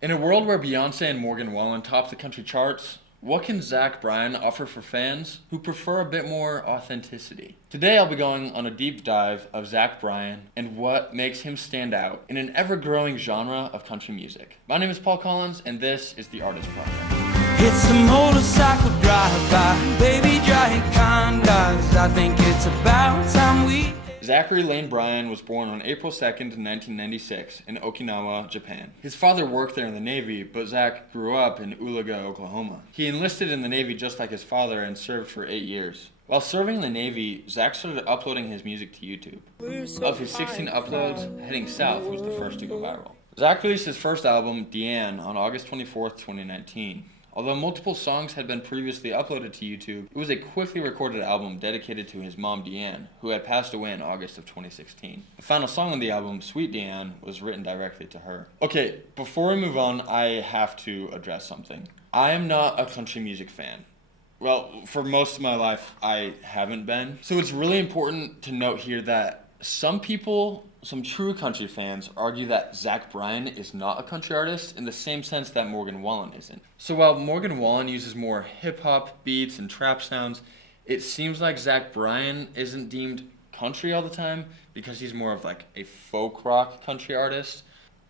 In a world where Beyonce and Morgan Wallen top the country charts, what can Zach Bryan offer for fans who prefer a bit more authenticity? Today I'll be going on a deep dive of Zach Bryan and what makes him stand out in an ever-growing genre of country music. My name is Paul Collins and this is The Artist Project. It's a motorcycle drive-by, baby dry condoms. I think it's about time we... Zachary Lane Bryan was born on April 2nd, 1996 in Okinawa, Japan. His father worked there in the Navy, but Zach grew up in Ulaga, Oklahoma. He enlisted in the Navy just like his father and served for 8 years. While serving in the Navy, Zach started uploading his music to YouTube. Of his 16 uploads, Heading South was the first to go viral. Zach released his first album, DeAnn, on August 24th, 2019. Although multiple songs had been previously uploaded to YouTube, it was a quickly recorded album dedicated to his mom, DeAnn, who had passed away in August of 2016. The final song on the album, Sweet DeAnn, was written directly to her. Okay, before we move on, I have to address something. I am not a country music fan. Well, for most of my life, I haven't been. So it's really important to note here that some true country fans argue that Zach Bryan is not a country artist in the same sense that Morgan Wallen isn't. So while Morgan Wallen uses more hip-hop beats and trap sounds, it seems like Zach Bryan isn't deemed country all the time because he's more of like a folk rock country artist.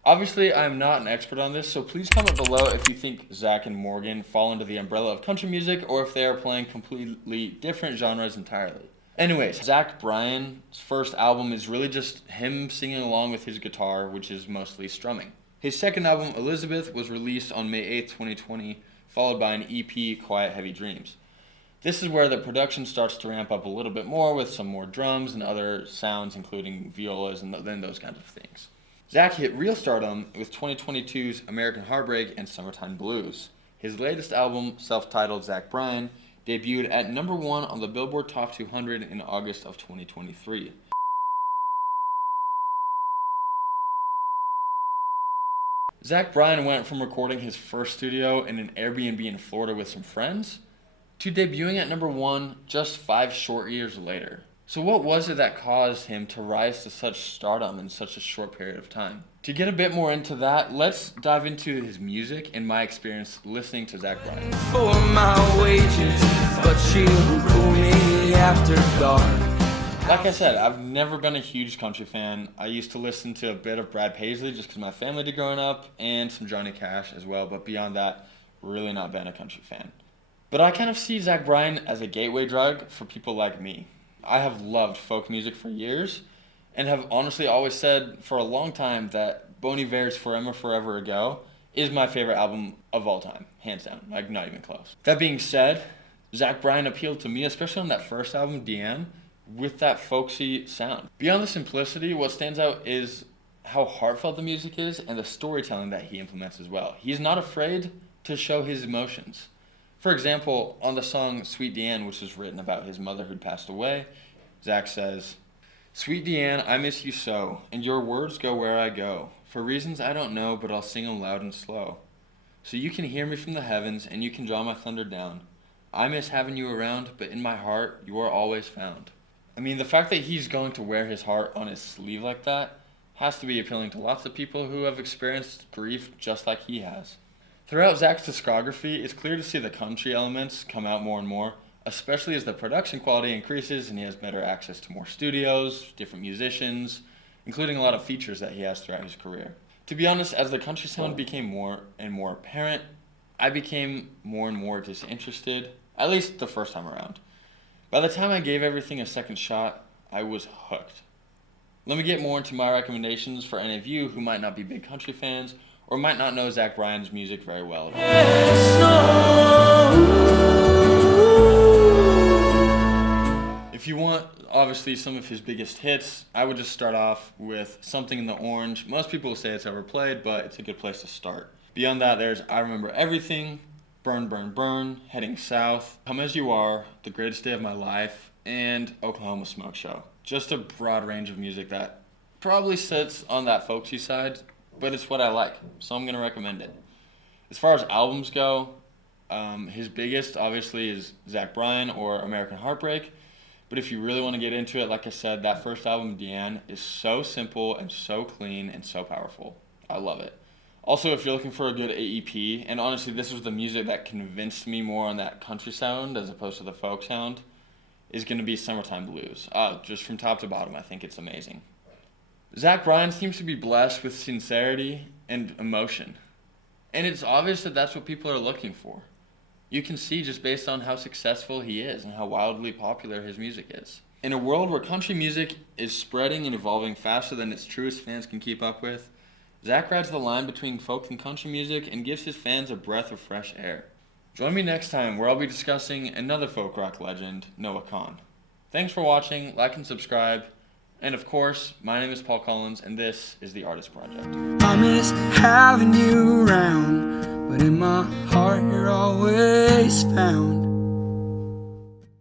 Obviously, I'm not an expert on this, so please comment below if you think Zach and Morgan fall under the umbrella of country music or if they are playing completely different genres entirely. Anyways, Zach Bryan's first album is really just him singing along with his guitar, which is mostly strumming. His second album, Elizabeth, was released on May 8th, 2020, followed by an EP, Quiet Heavy Dreams. This is where the production starts to ramp up a little bit more with some more drums and other sounds, including violas and then those kinds of things. Zach hit real stardom with 2022's American Heartbreak and Summertime Blues. His latest album, self-titled Zach Bryan, debuted at number 1 on the Billboard Top 200 in August of 2023. Zach Bryan went from recording his first studio in an Airbnb in Florida with some friends to debuting at number 1 just 5 short years later. So what was it that caused him to rise to such stardom in such a short period of time? To get a bit more into that, let's dive into his music and my experience listening to Zach Bryan. For my wages, but she'll cool me after dark. Like I said, I've never been a huge country fan. I used to listen to a bit of Brad Paisley just because my family did growing up, and some Johnny Cash as well, but beyond that, really not been a country fan. But I kind of see Zach Bryan as a gateway drug for people like me. I have loved folk music for years and have honestly always said for a long time that Bon Iver's Forever Forever Ago is my favorite album of all time, hands down, like not even close. That being said, Zach Bryan appealed to me, especially on that first album, DeAnn, with that folksy sound. Beyond the simplicity, what stands out is how heartfelt the music is and the storytelling that he implements as well. He's not afraid to show his emotions. For example, on the song Sweet DeAnn, which is written about his mother who'd passed away, Zach says, "Sweet DeAnn, I miss you so, and your words go where I go. For reasons I don't know, but I'll sing them loud and slow. So you can hear me from the heavens, and you can draw my thunder down. I miss having you around, but in my heart, you are always found." I mean, the fact that he's going to wear his heart on his sleeve like that has to be appealing to lots of people who have experienced grief just like he has. Throughout Zach's discography, it's clear to see the country elements come out more and more, especially as the production quality increases and he has better access to more studios, different musicians, including a lot of features that he has throughout his career. To be honest, as the country sound became more and more apparent, I became more and more disinterested, at least the first time around. By the time I gave everything a second shot, I was hooked. Let me get more into my recommendations for any of you who might not be big country fans or might not know Zach Bryan's music very well at all. If you want, obviously, some of his biggest hits, I would just start off with Something in the Orange. Most people say it's overplayed, but it's a good place to start. Beyond that, there's I Remember Everything, Burn, Burn, Burn, Heading South, Come As You Are, The Greatest Day of My Life, and Oklahoma Smokeshow. Just a broad range of music that probably sits on that folksy side, but it's what I like, so I'm going to recommend it. As far as albums go, his biggest, obviously, is Zach Bryan or American Heartbreak. But if you really want to get into it, like I said, that first album, DeAnn, is so simple and so clean and so powerful. I love it. Also, if you're looking for a good AEP, and honestly, this was the music that convinced me more on that country sound as opposed to the folk sound, is going to be Summertime Blues. Just from top to bottom, I think it's amazing. Zach Bryan seems to be blessed with sincerity and emotion. And it's obvious that that's what people are looking for. You can see just based on how successful he is and how wildly popular his music is. In a world where country music is spreading and evolving faster than its truest fans can keep up with, Zach rides the line between folk and country music and gives his fans a breath of fresh air. Join me next time where I'll be discussing another folk rock legend, Noah Kahan. Thanks for watching, like and subscribe, and of course, my name is Paul Collins and this is The Artist Project. I miss having you around, but in my heart you're always found.